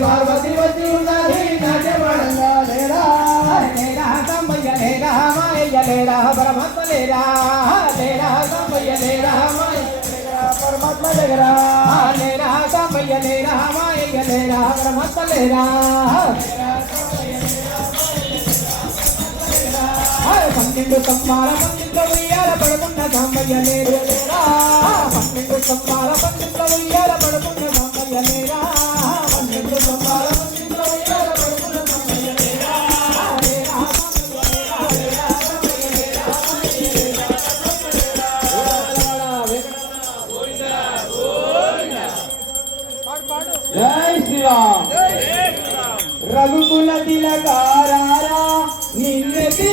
పార్వతి వచ్చి ఉన్నది నాట్యమాడంగా లేరా లేరా కమ్మయ్య లేరా మాయయ్య లేరా పరమాత్మ లేరా లేరా కమ్మయ్య లేరా మాయయ్య లేరా పరమాత్మ లేరా లేరా కమ్మయ్య లేరా మాయయ్య లేరా పరమాత్మ లేరా పన్నెండు సంహార పండితుల ఉయ్యాల పడుకున్న సాంబయ్య లేరా పన్నెండు సంహార పండితుల ఉయ్యాల పడుకున్న సాంబయ్య లేరా పన్నెండు సంహార పండితుల ఉయ్యాల పడుకున్న సాంబయ్య లేరా జై శ్రీరామ్ రఘుకుల తిలకారా నిన్నెతి